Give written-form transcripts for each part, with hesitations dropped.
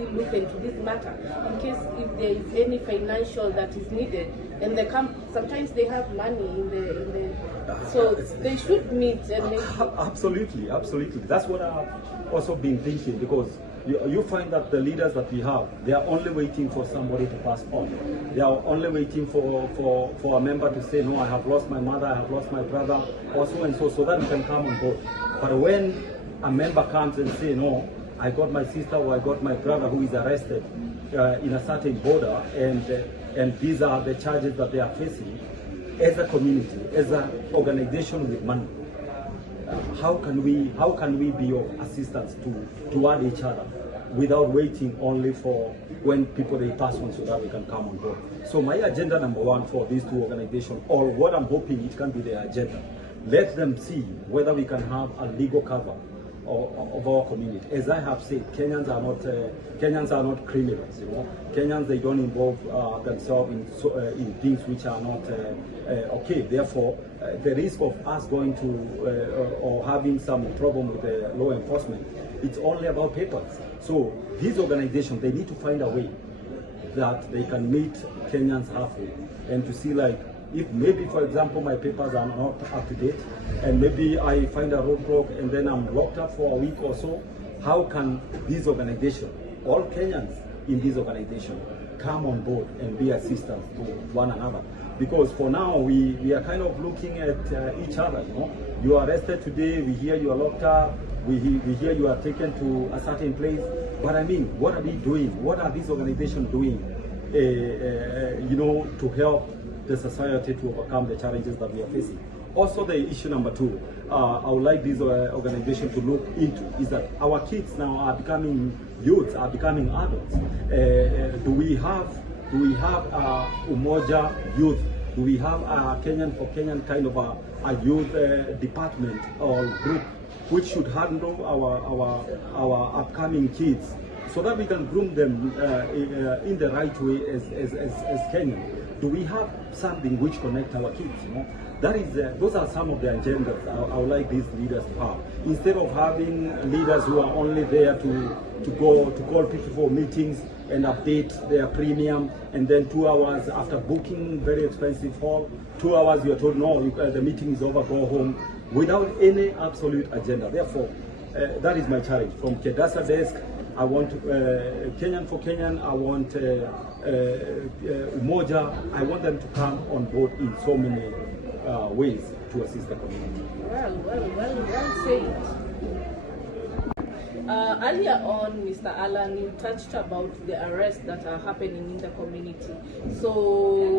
we look into this matter in case if there is any financial that is needed, and they come, sometimes they have money in the so they should meet and make absolutely. That's what I've also been thinking, because you find that the leaders that we have, they are only waiting for somebody to pass on. They are only waiting for a member to say, no, I have lost my mother, I have lost my brother, or so and so that we can come on board. But when a member comes and say, no, I got my sister or I got my brother who is arrested in a certain border, and these are the charges that they are facing, as a community, as an organization with money, how can we be of assistance toward each other without waiting only for when people they pass on so that we can come on board? So my agenda number one for these two organizations, or what I'm hoping it can be their agenda, let them see whether we can have a legal cover of our community. As I have said, Kenyans are not criminals. You know, Kenyans, they don't involve themselves in things which are not okay. Therefore, the risk of us going to or having some problem with the law enforcement, it's only about papers. So these organizations, they need to find a way that they can meet Kenyans halfway, and to see, like, if maybe, for example, my papers are not up to date, and maybe I find a roadblock and then I'm locked up for a week or so, how can these organizations, all Kenyans in this organization, come on board and be assistants to one another? Because for now, we are kind of looking at each other. You know, you are arrested today, we hear you are locked up, we hear you are taken to a certain place. But I mean, what are we doing? What are these organizations doing, you know, to help the society to overcome the challenges that we are facing? Also, the issue number two, I would like this organization to look into is that our kids now are becoming youths, are becoming adults. Do we have Umoja Youth? Do we have a Kenyan for Kenyan kind of a youth department or group which should handle our upcoming kids, so that we can groom them in the right way as Kenyans? Do we have something which connect our kids? You know, that is those are some of the agendas I would like these leaders to have, instead of having leaders who are only there to call people for meetings and update their premium, and then 2 hours after booking very expensive hall, 2 hours you are told, no, the meeting is over, go home, without any absolute agenda. Therefore, that is my challenge from KEDASA desk. I want Kenyan for Kenyan. I want Umoja. I want them to come on board in so many ways to assist the community. Well said. Earlier on, Mr. Alan, you touched about the arrests that are happening in the community. So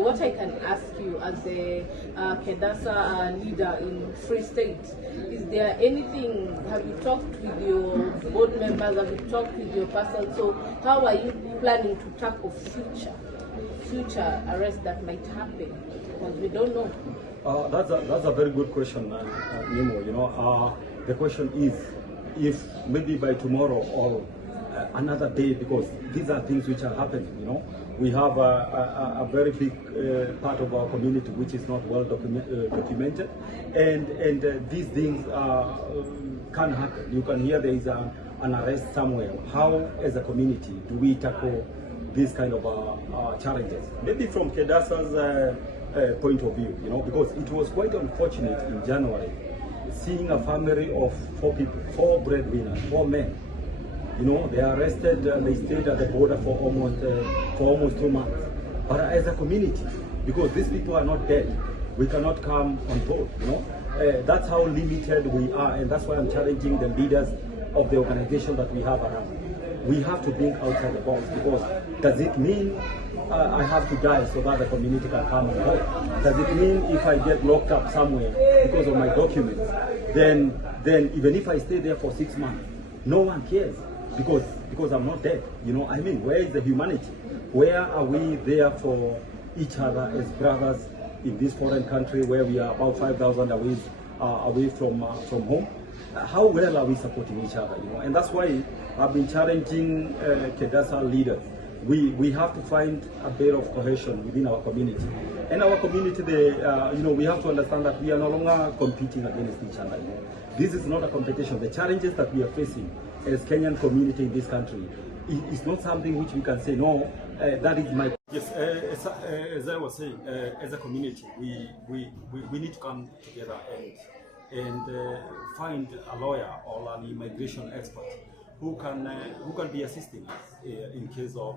what I can ask you as a KEDASA leader in Free State, is there anything, have you talked with your board members, have you talked with your person? So how are you planning to tackle future arrests that might happen? Because we don't know. That's a very good question, Nemo. You know, the question is, if maybe by tomorrow or another day, because these are things which are happening. You know, we have a very big part of our community which is not well documented, and these things can happen. You can hear there is an arrest somewhere. How, as a community, do we tackle these kind of challenges? Maybe from KEDASA's point of view, you know, because it was quite unfortunate in January seeing a family of 4 people, 4 breadwinners, 4 men. You know, they are arrested and they stayed at the border for almost 2 months. But as a community, because these people are not dead, we cannot come on board. You know, that's how limited we are, and that's why I'm challenging the leaders of the organization that we have around. We have to think outside the box, because does it mean I have to die so that the community can come on board? Does it mean if I get locked up somewhere because of my documents, then even if I stay there for 6 months, no one cares because I'm not dead? You know, I mean, where is the humanity? Where are we there for each other as brothers in this foreign country where we are about 5,000 away from home? How well are we supporting each other? You know, and that's why I've been challenging KEDASA leaders. We have to find a bit of cohesion within our community. And our community, you know, we have to understand that we are no longer competing against each other. This is not a competition. The challenges that we are facing as Kenyan community in this country it's not something which we can say, no, that is my... Yes, as I was saying, as a community, we need to come together and find a lawyer or an immigration expert who can be assisting us in case of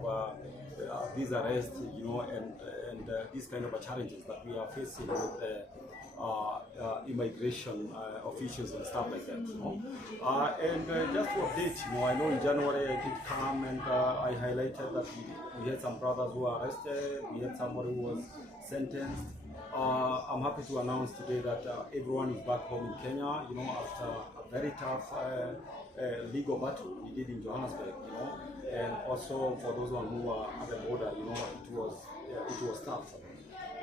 these arrests, you know, and these kind of challenges that we are facing with immigration officials and stuff like that, you know. And just to update, you know, I know in January I did come and I highlighted that we had some brothers who were arrested, we had somebody who was sentenced. I'm happy to announce today that everyone is back home in Kenya, you know, after a very tough legal battle we did in Johannesburg, you know, and also for those one who are at the border, you know, it was tough.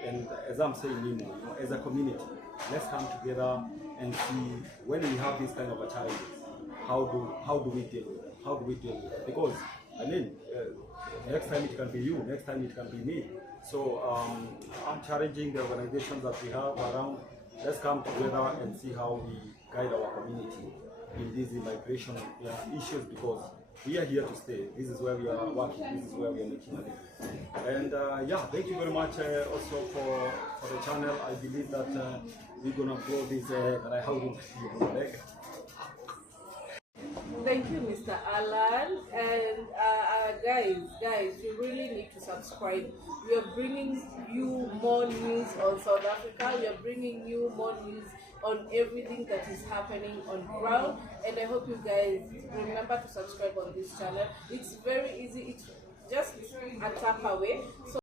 And as I'm saying, you know, as a community, let's come together and see when we have these kind of challenges, how do we deal with it? How do we deal with it? Because I mean, next time it can be you, next time it can be me. So I'm challenging the organizations that we have around. Let's come together and see how we guide our community in these immigration issues, because we are here to stay. This is where we are working. This is where we are making a living. And yeah, thank you very much also for the channel. I believe that we're gonna grow this. And I hope it. Thank you, Mr. Alan. And guys, you really need to subscribe. We are bringing you more news on South Africa. We are bringing you more news on everything that is happening on ground. And I hope you guys remember to subscribe on this channel. It's very easy. It's just a tap away. So